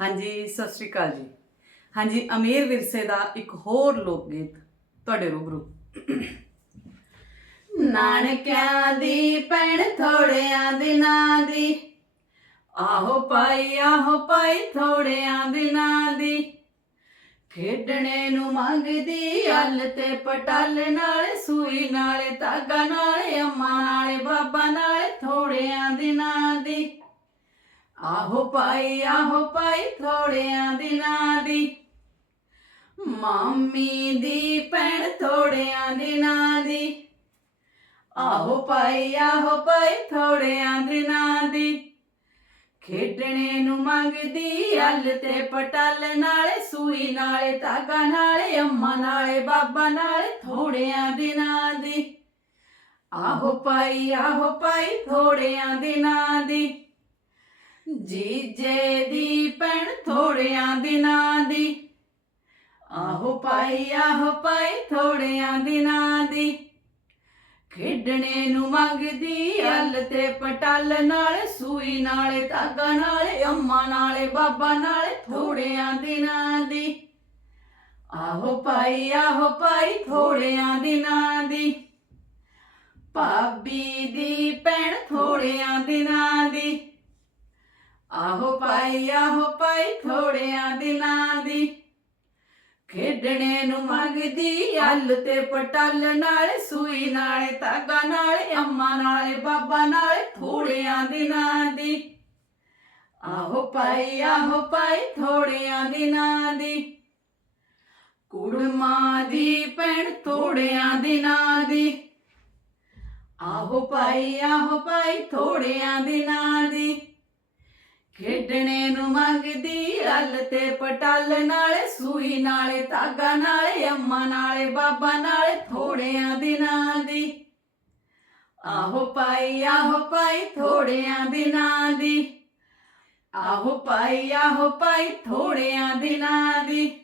ਹਾਂਜੀ, ਸਤਿ ਸ਼੍ਰੀ ਅਕਾਲ ਜੀ। ਹਾਂਜੀ, ਅਮੀਰ ਵਿਰਸੇ ਦਾ ਇੱਕ ਹੋਰ ਲੋਕ ਗੀਤ ਤੁਹਾਡੇ ਰੂਬਰੂ। ਨਾਨਕਿਆਂ ਦੀ ਪੈਣ ਥੋੜਿਆਂ ਦਿਨਾਂ ਦੀ, ਆਹੋ ਪਾਈ ਆਹੋ ਪਾਈ ਥੋੜਿਆਂ ਦਿਨਾਂ ਦੀ। ਖੇਡਣੇ ਨੂੰ ਮੰਗਦੀ ਹੱਲ ਤੇ ਪਟਲ ਨਾਲ, ਸੂਈ ਨਾਲ, ਧਾਗਾ ਨਾਲ, ਅੰਮਾ ਨਾਲ, ਬਾਬਾ ਨਾਲ, ਥੋੜਿਆਂ ਦਿਨਾਂ ਦੀ ਆਹੋ ਪਾਈ ਆਹੋ ਪਾਈ ਥੋੜਿਆਂ ਦਿਨਾਂ ਦੀ। ਮਾਮੀ ਦੀ ਭੈਣ ਥੋੜਿਆਂ ਦਿਨਾਂ ਦੀ। ਆਹੋ ਪਾਈ ਆਹੋ ਪਾਈ ਥੋੜਿਆਂ ਦਿਨਾਂ ਦੀ। ਖੇਡਣੇ ਨੂੰ ਮੰਗਦੀ ਹੱਲ ਤੇ ਪਟਲ ਨਾਲੇ, ਸੂਈ ਨਾਲੇ, ਧਾਗਾ ਨਾਲੇ, ਅੰਮਾ ਨਾਲੇ, ਬਾਬਾ ਨਾਲੇ ਥੋੜਿਆਂ ਦਿਨਾਂ ਦੀ। ਆਹੋ ਪਾਈ ਆਹੋ ਪਾਈ ਥੋੜਿਆਂ ਦਿਨਾਂ ਜੀਜੇ ਦੀ ਭੈਣ ਥੋੜਿਆਂ ਦਿਨਾਂ ਦੀ। ਆਹੋ ਪਾਈ ਆਹੋ ਪਾਈ ਥੋੜਿਆਂ ਦਿਨਾਂ ਦੀ। ਖੇਡਣੇ ਨੂੰ ਮੰਗਦੀ ਹੱਲ ਤੇ ਪਟਲ ਨਾਲ, ਸੂਈ ਨਾਲੇ, ਧਾਗਾ ਨਾਲੇ, ਅੰਮਾ ਨਾਲੇ, ਬਾਬਾ ਨਾਲੇ, ਥੋੜਿਆਂ ਦਿਨਾਂ ਦੀ। ਆਹੋ ਪਾਈ ਆਹੋ ਪਾਈ ਥੋੜਿਆਂ ਦਿਨਾਂ ਦੀ। ਭਾਬੀ ਦੀ ਭੈਣ ਥੋੜਿਆਂ ਦਿਨਾਂ ਦੀ। ਆਹੋ ਪਾਈ ਆਹੋ ਪਾਈ ਥੋੜਿਆਂ ਦਿਨਾਂ ਦੀ। ਖੇਡਣੇ ਨੂੰ ਮੰਗਦੀ ਹੱਲ ਤੇ ਪਟਲ ਨਾਲ, ਸੂਈ ਨਾਲੇ, ਧਾਗਾ ਨਾਲੇ, ਅੰਮਾ ਨਾਲੇ, ਬਾਬਾ ਨਾਲੇ, ਥੋੜਿਆਂ ਦਿਨਾਂ ਦੀ। ਆਹੋ ਪਾਈ ਆਹੋ ਪਾਈ ਥੋੜਿਆਂ ਦਿਨਾਂ ਦੀ। ਕੁੜਮਾ ਦੀ ਭੈਣ ਥੋੜਿਆਂ ਦਿਨਾਂ ਦੀ। ਆਹੋ ਪਾਈ ਆਹੋ ਪਾਈ ਥੋੜਿਆਂ ਦਿਨਾਂ ਦੀ। ਖੇਡਣੇ ਨੂੰ ਮੰਗਦੀ ਹੱਲ ਤੇ ਪਟਲ ਨਾਲੇ, ਸੂਈ ਨਾਲੇ, ਧਾਗਾ ਨਾਲੇ, ਅੰਮਾ ਨਾਲੇ, ਬਾਬਾ ਨਾਲੇ, ਥੋੜਿਆਂ ਦਿਨਾਂ ਦੀ। ਆਹੋ ਪਾਈ ਆਹੋ ਪਾਈ ਥੋੜਿਆਂ ਦਿਨਾਂ ਦੀ। ਆਹੋ ਪਾਈ ਆਹੋ ਪਾਈ ਥੋੜਿਆਂ ਦਿਨਾਂ ਦੀ।